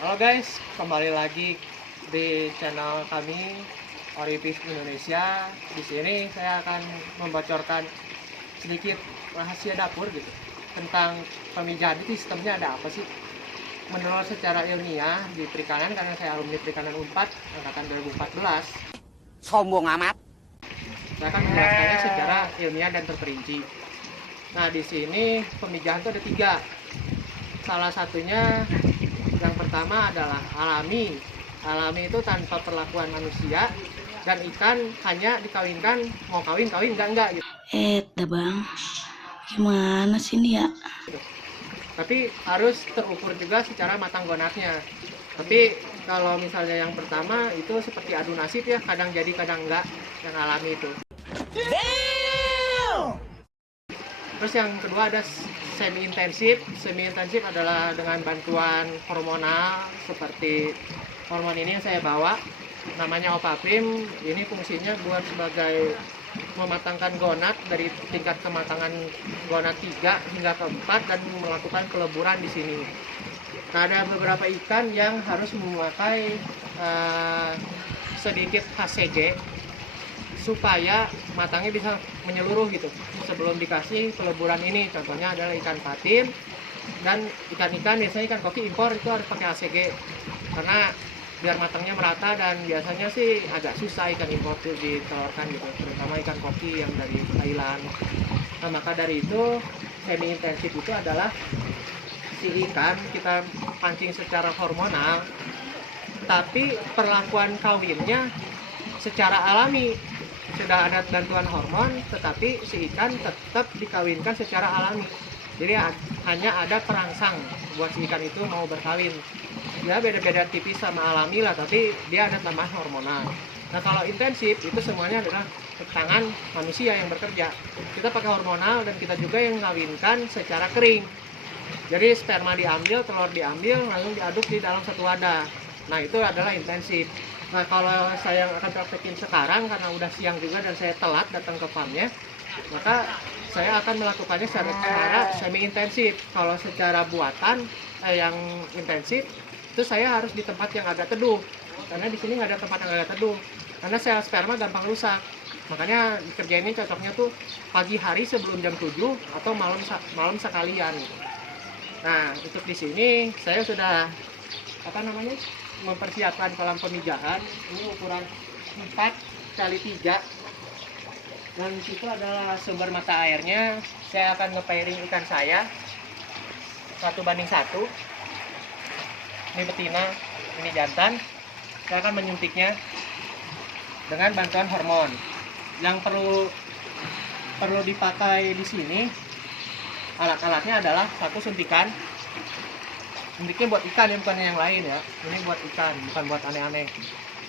Halo guys, kembali lagi di channel kami Orifis Indonesia. Di sini saya akan membocorkan sedikit rahasia dapur gitu tentang pemijahan itu sistemnya ada apa sih. Menurut secara ilmiah di perikanan, karena saya alumni perikanan Unpad angkatan 2014, Sombong amat. saya akan menjelaskannya secara ilmiah dan terperinci. Nah, di sini pemijahan itu ada 3. Salah satunya yang pertama adalah alami. Alami itu tanpa perlakuan manusia, dan ikan hanya dikawinkan, mau kawin enggak gitu. Bang, gimana sih ini ya? Tapi harus terukur juga secara matang gonatnya. Tapi kalau misalnya yang pertama itu seperti adu nasib ya, kadang jadi kadang enggak yang alami itu. Terus yang kedua ada semi intensif. Semi intensif adalah dengan bantuan hormonal seperti hormon ini yang saya bawa, namanya Opaprim. Ini fungsinya buat sebagai mematangkan gonat dari tingkat kematangan gonat 3 hingga ke 4 dan melakukan peleburan di sini. Nah, ada beberapa ikan yang harus memakai sedikit HCG supaya matangnya bisa menyeluruh gitu sebelum dikasih peleburan ini. Contohnya adalah ikan patin dan ikan-ikan, biasanya ikan koki impor itu harus pakai ACG karena biar matangnya merata, dan biasanya sih agak susah ikan impor itu ditelurkan gitu, terutama ikan koki yang dari Thailand. Nah, maka dari itu semi intensif itu adalah si ikan kita pancing secara hormonal, tapi perlakuan kawinnya secara alami. Sudah ada bantuan hormon, tetapi si ikan tetap dikawinkan secara alami. Jadi hanya ada perangsang buat si ikan itu mau berkawin. Ya beda-beda tipis sama alami lah, tapi dia ada tambahan hormonal. Nah, kalau intensif itu semuanya adalah tangan manusia yang bekerja. Kita pakai hormonal dan kita juga yang mengawinkan secara kering. Jadi sperma diambil, telur diambil, lalu diaduk di dalam satu wadah. Nah, itu adalah intensif. Nah, kalau saya akan praktekin sekarang karena udah siang juga dan saya telat datang ke farmnya, maka saya akan melakukannya secara semi intensif. Kalau secara buatan yang intensif itu saya harus di tempat yang agak teduh, karena di sini nggak ada tempat yang agak teduh, karena sel sperma gampang rusak. Makanya kerja ini cocoknya tuh pagi hari sebelum jam 7 atau malam sekalian. Nah, untuk di sini saya sudah mempersiapkan kolam pemijahan. Ini ukuran 4 kali 3, dan situ adalah sumber mata airnya. Saya akan nge-pairing ikan saya 1:1. Ini betina, ini jantan. Saya akan menyuntiknya dengan bantuan hormon. Yang perlu dipakai di sini alat-alatnya adalah satu suntikan. Suntiknya buat ikan ya, bukan yang lain ya. Ini buat ikan, bukan buat aneh-aneh.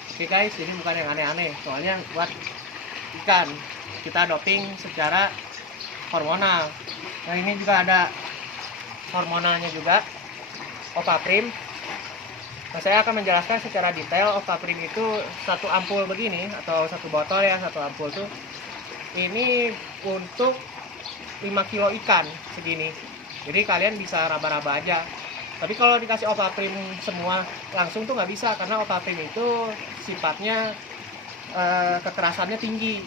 Oke guys, ini bukan yang aneh-aneh, soalnya buat ikan. Kita doping secara hormonal. Nah, ini juga ada hormonalnya juga, Opaprim. Nah, saya akan menjelaskan secara detail. Opaprim itu satu ampul begini atau satu botol ya, satu ampul tuh ini untuk 5 kilo ikan segini. Jadi kalian bisa raba-raba aja. Tapi kalau dikasih Opaprim semua langsung tuh nggak bisa, karena Opaprim itu sifatnya kekerasannya tinggi,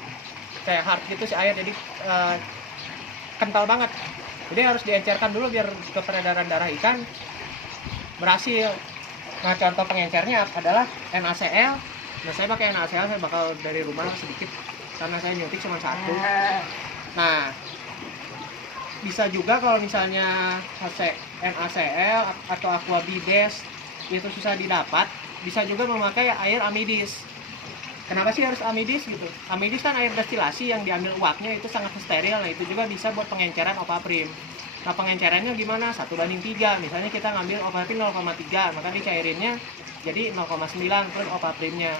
kayak hard gitu si air, jadi kental banget. Jadi harus diencerkan dulu biar ke peredaran darah ikan berhasil. Nah, contoh pengencernya adalah NaCl. Nah, saya pakai NaCl, saya bakal dari rumah sedikit karena saya nyuntik cuma 1. Nah, bisa juga kalau misalnya NaCl atau Aqua Bides itu susah didapat, bisa juga memakai air amidis. Kenapa sih harus amidis gitu? Amidis kan air destilasi yang diambil uapnya itu sangat steril. Nah, itu juga bisa buat pengenceran Opaprim. Nah, pengencerannya gimana? 1:3. Misalnya kita ngambil Opaprim 0,3, maka dicairinnya jadi 0,9 plus Opaprimnya.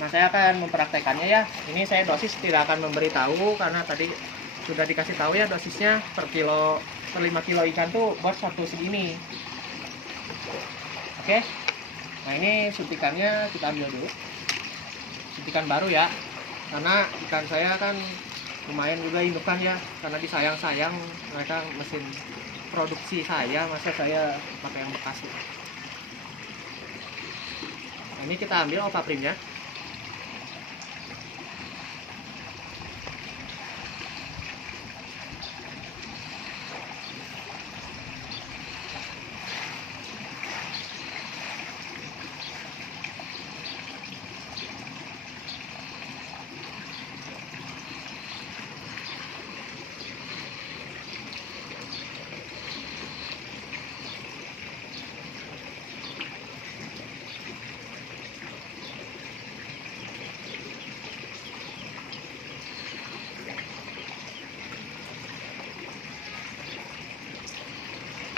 Nah, saya akan mempraktekannya ya. Ini saya dosis tidak akan memberitahu karena tadi sudah dikasih tahu ya dosisnya per 5 kilo ikan tuh buat satu segini. Oke. Nah, ini suntikannya kita ambil dulu. Suntikan baru ya. Karena ikan saya kan lumayan juga indukan ya, karena disayang-sayang mereka mesin produksi saya, masa saya pakai yang bekas ya. Nah, ini kita ambil Opaprimnya.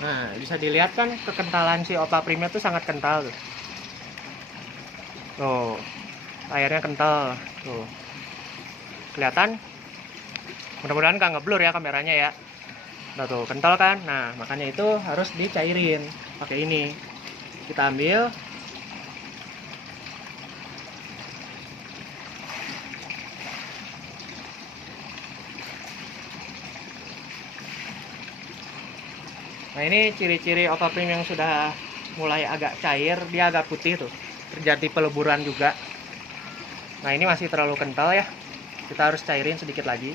Nah, bisa dilihat kan kekentalan si Opaprimnya tuh sangat kental tuh. Tuh, airnya kental. Tuh. Kelihatan? Mudah-mudahan nggak ngeblur ya kameranya ya. Nah tuh, kental kan? Nah, makanya itu harus dicairin pakai ini. Kita ambil. Nah, ini ciri-ciri Opaprim yang sudah mulai agak cair, dia agak putih tuh. Terjadi peleburan juga. Nah, ini masih terlalu kental ya. Kita harus cairin sedikit lagi.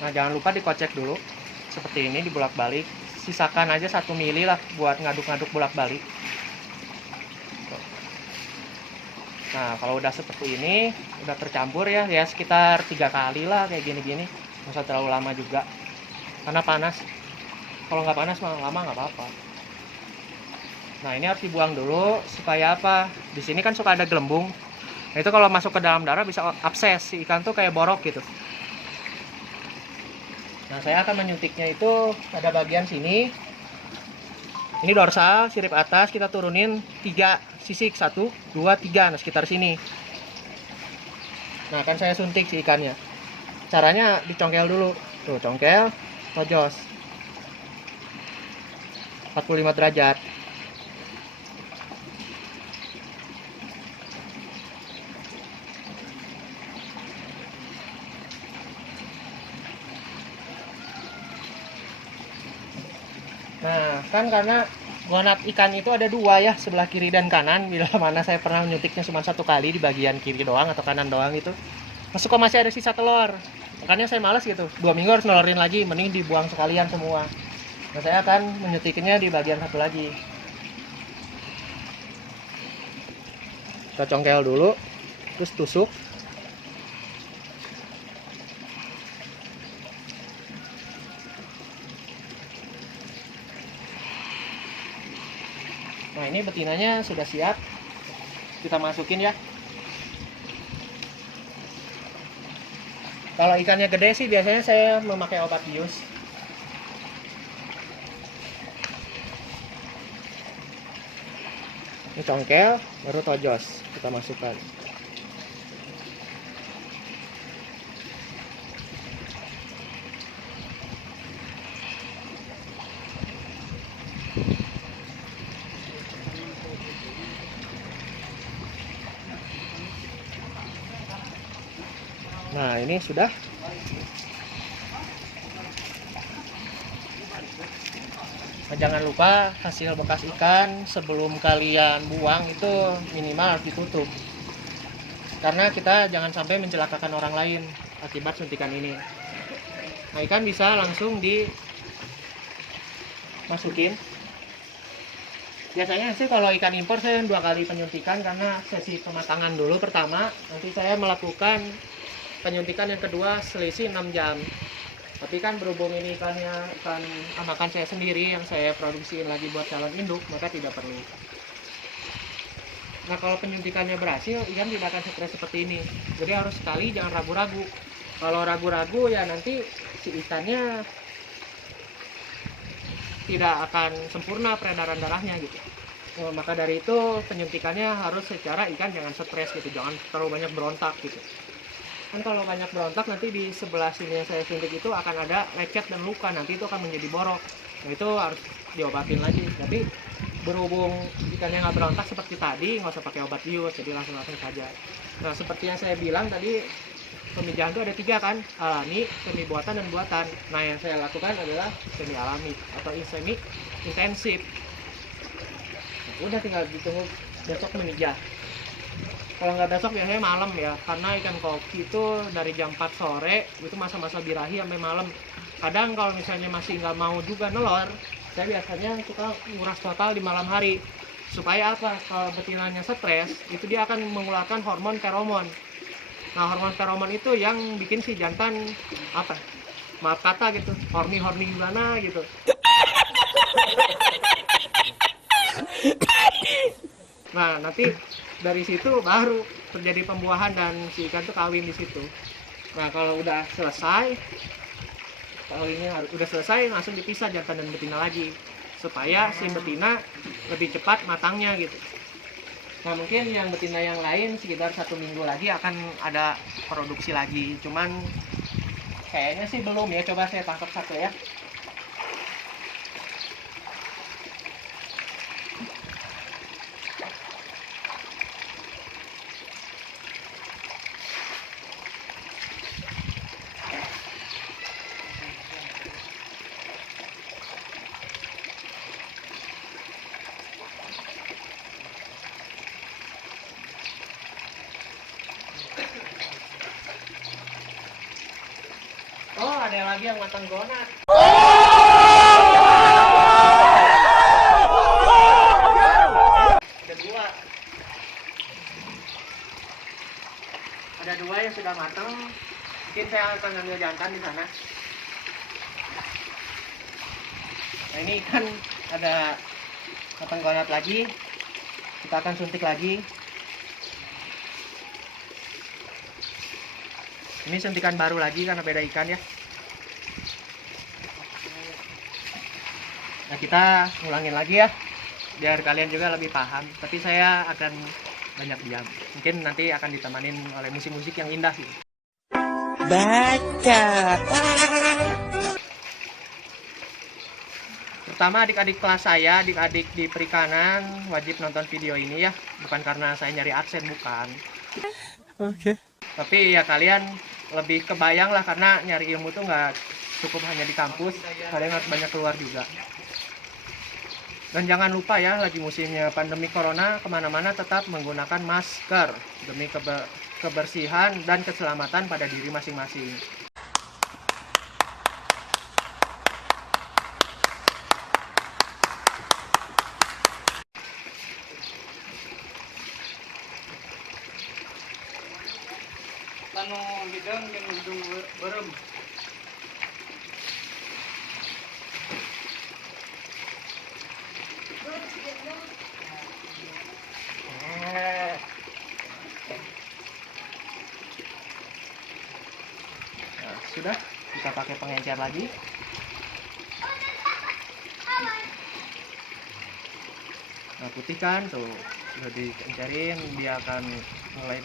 Nah, jangan lupa dikocek dulu. Seperti ini, dibolak-balik. Sisakan aja 1 mili lah buat ngaduk-ngaduk bolak-balik. Nah, kalau udah seperti ini, udah tercampur ya sekitar 3 kali lah kayak gini-gini. Nggak usah terlalu lama juga, karena panas. Kalau nggak panas mah lama nggak apa-apa. Nah, ini harus dibuang dulu supaya apa? Di sini kan suka ada gelembung. Nah, itu kalau masuk ke dalam darah bisa abses, si ikan tuh kayak borok gitu. Nah, saya akan menyuntiknya itu pada bagian sini. Ini dorsal, sirip atas kita turunin 3 sisik, 1, 2, 3, nah sekitar sini. Nah, akan saya suntik si ikannya. Caranya dicongkel dulu. Tuh, congkel, tojos. 45 derajat. Nah, kan karena gonat ikan itu ada 2 ya, sebelah kiri dan kanan. Bila mana saya pernah nyuntiknya cuma 1 kali di bagian kiri doang atau kanan doang itu, masuk masih ada sisa telur. Makanya saya males gitu, 2 minggu harus nelorin lagi, mending dibuang sekalian semua. Nah, saya akan menyuntiknya di bagian satu lagi. Kita congkel dulu, terus tusuk. Nah, ini betinanya sudah siap. Kita masukin ya. Kalau ikannya gede sih biasanya saya memakai obat bius. Ini congkel, baru tojos kita masukkan. Nah, ini sudah. Nah, jangan lupa hasil bekas ikan sebelum kalian buang itu minimal harus ditutup. Karena kita jangan sampai mencelakakan orang lain akibat suntikan ini. Nah, ikan bisa langsung dimasukin. Biasanya sih kalau ikan impor saya 2 kali penyuntikan karena sesi pematangan dulu pertama, nanti saya melakukan penyuntikan yang kedua selisih 6 jam. Tapi kan berhubung ini ikannya ikan anakan saya sendiri yang saya produksiin lagi buat calon induk, maka tidak perlu. Nah, kalau penyuntikannya berhasil, ikan tidak akan stres seperti ini. Jadi harus sekali, jangan ragu-ragu. Kalau ragu-ragu ya nanti si ikannya tidak akan sempurna peredaran darahnya gitu. Nah, maka dari itu penyuntikannya harus secara ikan jangan stres gitu, jangan terlalu banyak berontak gitu. Kan kalau banyak berontak nanti di sebelah sini yang saya suntik itu akan ada lecet dan luka, nanti itu akan menjadi borok. Nah, itu harus diobatin lagi. Tapi berhubung ikannya nggak berontak seperti tadi, nggak usah pakai obat bius, jadi langsung saja. Nah, seperti yang saya bilang tadi, pemijahan itu ada 3 kan, alami, semi buatan, dan buatan. Nah yang saya lakukan adalah semi alami atau semi intensif. Udah tinggal ditunggu besok memijah. Kalau nggak besok biasanya malam ya, karena ikan koki itu dari jam 4 sore itu masa-masa birahi sampai malam. Kadang kalau misalnya masih nggak mau juga nelor, saya biasanya suka nguras total di malam hari. Supaya apa? Kalau betinanya stres, itu dia akan mengeluarkan hormon feromon. Nah hormon feromon itu yang bikin si jantan apa? Maaf kata gitu, horny gimana gitu. Nah nanti dari situ baru terjadi pembuahan dan si ikan tuh kawin di situ. Nah kalau udah selesai, udah selesai langsung dipisah jantan dan betina lagi supaya si betina lebih cepat matangnya gitu. Nah mungkin yang betina yang lain sekitar 1 minggu lagi akan ada produksi lagi. Cuman kayaknya sih belum ya. Coba saya tangkap satu ya. Oh ada lagi yang matang gonat. Ada dua yang sudah matang. Mungkin saya akan ambil jantan di sana. Nah ini kan ada matang gonat lagi. Kita akan suntik lagi. Ini suntikan baru lagi karena beda ikan ya. Nah kita ngulangin lagi ya, biar kalian juga lebih paham. Tapi saya akan banyak diam. Mungkin nanti akan ditemanin oleh musik-musik yang indah gitu. Baca. Pertama adik-adik kelas saya, adik-adik di perikanan wajib nonton video ini ya. Bukan karena saya nyari adsense, bukan. Oke. Tapi ya kalian lebih kebayang lah, karena nyari ilmu tuh nggak cukup hanya di kampus, kalian harus banyak keluar juga. Dan jangan lupa ya, lagi musimnya pandemi corona, kemana-mana tetap menggunakan masker demi kebersihan dan keselamatan pada diri masing-masing. Lanu hidung yang hidung berem. Nah, sudah kita pakai pengencer lagi. Nah putih kan tuh sudah dikencerin, dia akan mulai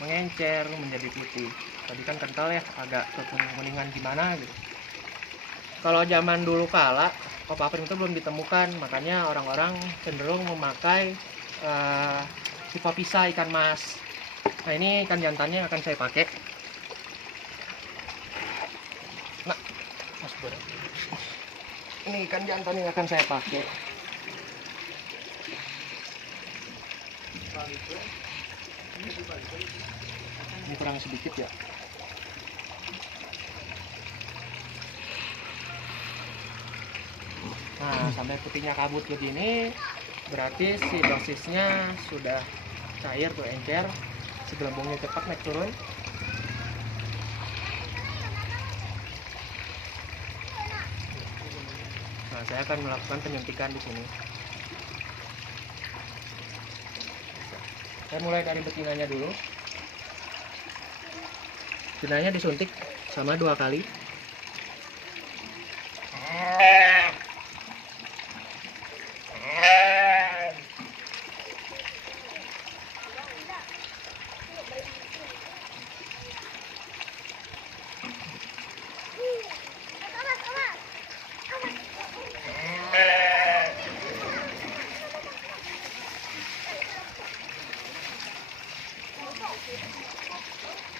mengencer menjadi putih. Tadi kan kental ya, agak kekuning-kuningan gimana gitu. Kalau zaman dulu kala kopapring itu belum ditemukan, makanya orang-orang cenderung memakai hipopisa ikan mas. Nah ini ikan jantannya akan saya pakai. Nah, mas bro. Ini ikan jantan yang akan saya pakai. Ini kurang sedikit ya. Nah sampai putihnya kabut begini, berarti si dosisnya sudah cair tuh encer, si gelembungnya cepat naik turun. Nah saya akan melakukan penyuntikan di sini. Saya mulai dari betinanya dulu. Betinanya disuntik sama 2 kali.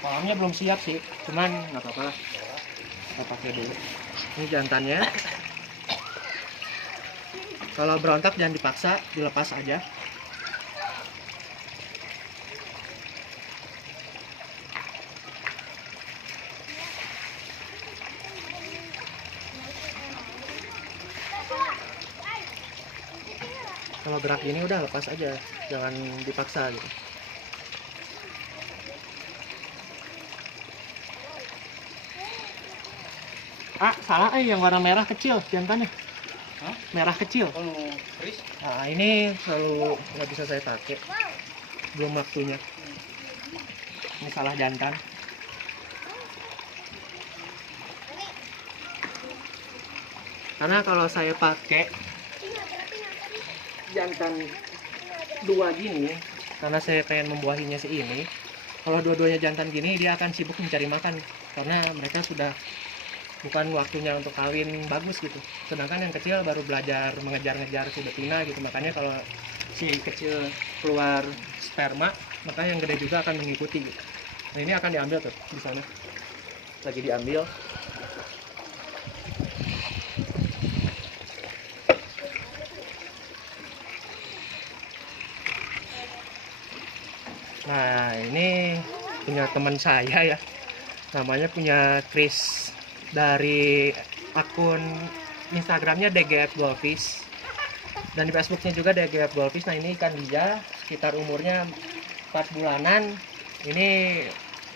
kolamnya belum siap sih, cuman nggak apa-apa lah, kita pakai dulu. Ini jantannya. Kalau berontak jangan dipaksa, dilepas aja. Kalau gerak gini udah lepas aja, jangan dipaksa gitu. Ah, salah yang warna merah kecil jantannya. Hah? Merah kecil. Kalau Chris, Nah, ini selalu nggak bisa saya pakai. Belum waktunya. Ini salah jantan. Karena kalau saya pakai jantan dua gini, karena saya pengen membuahinya ini, kalau dua-duanya jantan gini dia akan sibuk mencari makan karena mereka sudah bukan waktunya untuk kawin bagus gitu. Sedangkan yang kecil baru belajar mengejar-ngejar si betina gitu. Makanya kalau si kecil keluar sperma, maka yang gede juga akan mengikuti gitu. Nah, ini akan diambil tuh di sana. Lagi diambil. Nah, ini punya teman saya ya. Namanya punya Chris, dari akun Instagramnya DGF Goldfish, dan di Facebooknya juga DGF Goldfish. Nah, ini ikan dia sekitar umurnya 4 bulanan. Ini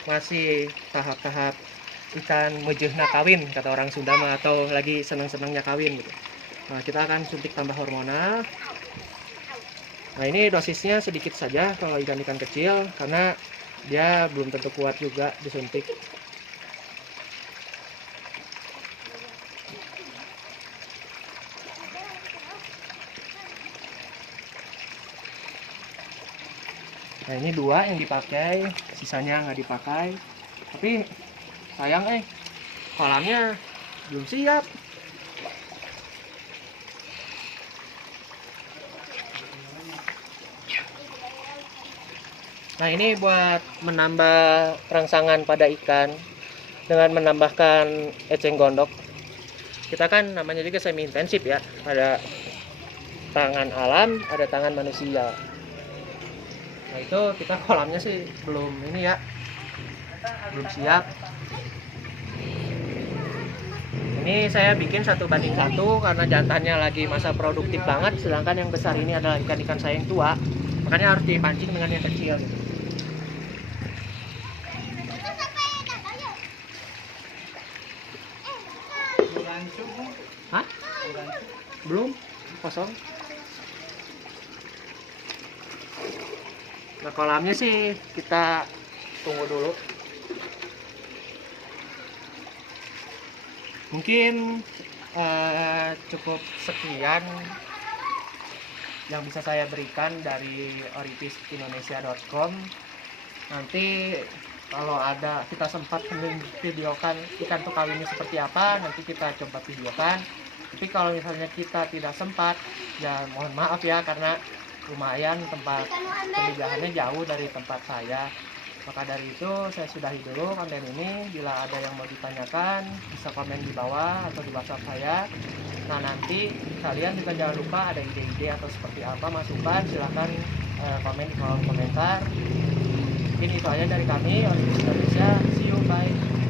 masih tahap-tahap ikan mejehna kawin kata orang Sunda mah, atau lagi senang-senangnya kawin gitu. Nah, kita akan suntik tambah hormonal. Nah, ini dosisnya sedikit saja kalau ikan-ikan kecil karena dia belum tentu kuat juga disuntik. Nah, ini 2 yang dipakai, sisanya nggak dipakai. Tapi sayang kolamnya belum siap. Nah, ini buat menambah rangsangan pada ikan dengan menambahkan eceng gondok. Kita kan namanya juga semi intensif ya, ada tangan alam, ada tangan manusia. Nah, itu kita kolamnya sih belum ini ya, belum siap. Ini saya bikin 1:1 karena jantannya lagi masa produktif banget, sedangkan yang besar ini adalah ikan-ikan saya yang tua, makanya harus dipancing dengan yang kecil gitu. Hah? Belum, kosong. Nah, kolamnya sih kita tunggu dulu. Mungkin cukup sekian yang bisa saya berikan dari orifisindonesia.com. Nanti kalau ada kita sempat videokan ikan tukawinnya seperti apa, nanti kita coba videokan. Tapi kalau misalnya kita tidak sempat, ya mohon maaf ya, karena lumayan tempat pemijahannya jauh dari tempat saya. Maka dari itu saya sudahi dulu konten ini. Bila ada yang mau ditanyakan bisa komen di bawah atau di WhatsApp saya. Nah, nanti kalian juga jangan lupa ada ide-ide atau seperti apa masukan, silahkan komen di kolom komentar. Mungkin itu aja dari kami, Orifis Indonesia. See you, bye.